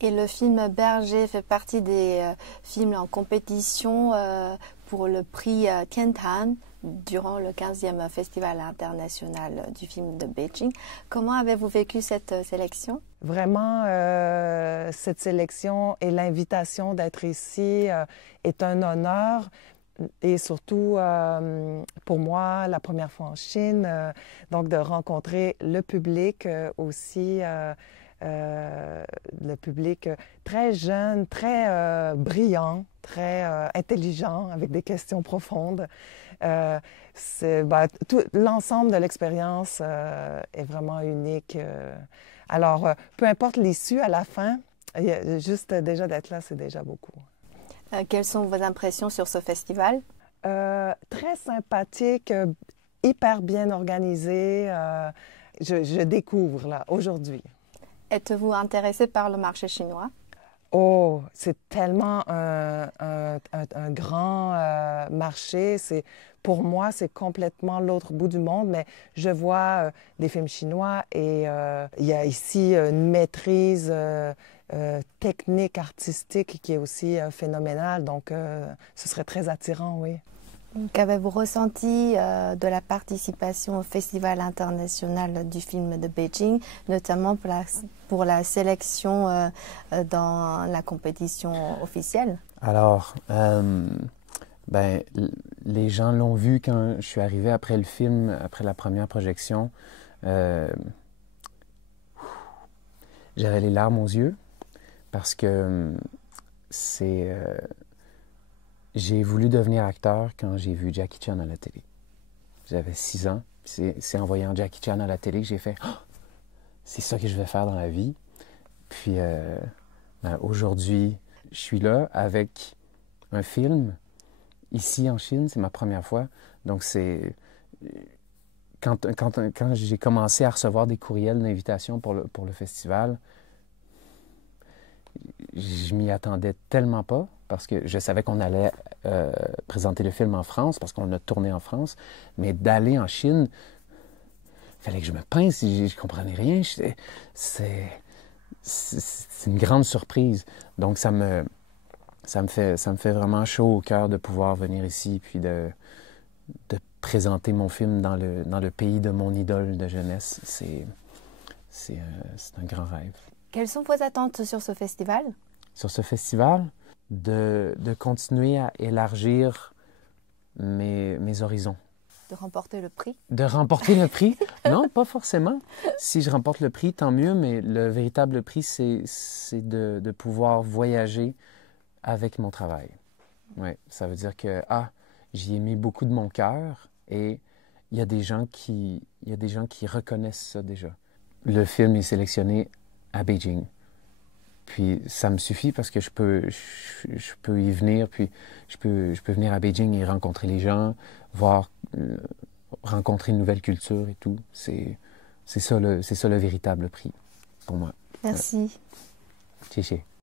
Et le film Berger fait partie des films en compétition pour le prix Tiantan durant le 15e Festival international du film de Beijing. Comment avez-vous vécu cette sélection? Vraiment, cette sélection et l'invitation d'être ici est un honneur. Et surtout, pour moi, la première fois en Chine, donc de rencontrer le public aussi, le public très jeune, très brillant, très intelligent, avec des questions profondes. L'ensemble de l'expérience est vraiment unique. Alors, peu importe l'issue à la fin, juste déjà d'être là, c'est déjà beaucoup. Quelles sont vos impressions sur ce festival? Très sympathique, hyper bien organisé. Je découvre là aujourd'hui. Êtes-vous intéressé par le marché chinois? Oh, c'est tellement un grand marché. Pour moi, c'est complètement l'autre bout du monde, mais je vois des films chinois et il y a ici une maîtrise technique, artistique qui est aussi phénoménale. Donc, ce serait très attirant, oui. Qu'avez-vous ressenti de la participation au Festival international du film de Beijing, notamment pour la sélection dans la compétition officielle? Alors, les gens l'ont vu quand je suis arrivé après le film, après la première projection. J'avais les larmes aux yeux parce que j'ai voulu devenir acteur quand j'ai vu Jackie Chan à la télé. J'avais 6 ans. C'est en voyant Jackie Chan à la télé que j'ai fait oh, c'est ça que je vais faire dans la vie. Puis aujourd'hui, je suis là avec un film ici en Chine. C'est ma première fois. Donc quand j'ai commencé à recevoir des courriels d'invitation pour le festival, je m'y attendais tellement pas parce que je savais qu'on allait présenter le film en France parce qu'on a tourné en France, mais d'aller en Chine, il fallait que je me pince, je comprenais rien. C'est une grande surprise. Donc ça me fait vraiment chaud au cœur de pouvoir venir ici puis de présenter mon film dans le pays de mon idole de jeunesse. C'est un grand rêve. Quelles sont vos attentes sur ce festival? Sur ce festival, de continuer à élargir mes horizons. De remporter le prix? De remporter le prix? Non, pas forcément. Si je remporte le prix, tant mieux, mais le véritable prix, c'est de pouvoir voyager avec mon travail. Ouais, ça veut dire que, j'y ai mis beaucoup de mon cœur et il y a des gens qui reconnaissent ça déjà. Le film est sélectionné à Beijing. Puis ça me suffit parce que je peux y venir, puis je peux venir à Beijing et rencontrer les gens, rencontrer une nouvelle culture et tout. C'est ça le véritable prix pour moi. Merci. Ouais.